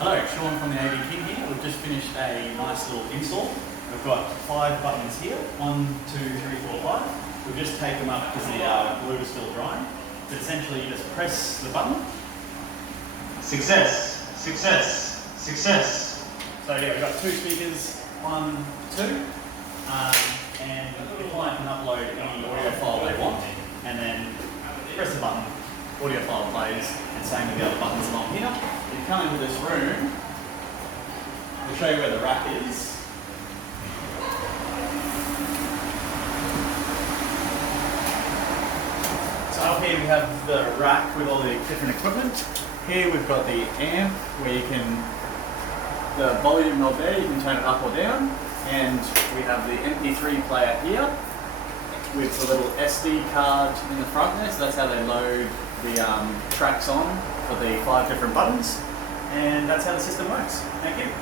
Hello, Shawn from the AV King here. We've just finished a nice little install. We've got 5 buttons here, 1, 2, 3, 4, 5. We've just taken them up because the glue is still drying. But essentially you just press the button. Success, success, success. So yeah, we've got 2 speakers, 1, 2. And the client can upload any audio file they want and then press the button, audio file plays, and same with the other buttons along here. If you come into this room, we'll show you where the rack is. So up here we have the rack with all the different equipment. Here we've got the amp where you can, the volume knob there, you can turn it up or down. And we have the MP3 player here with the little SD card in the front there, so that's how they load the tracks on for the 5 different buttons. And that's how the system works. Thank you.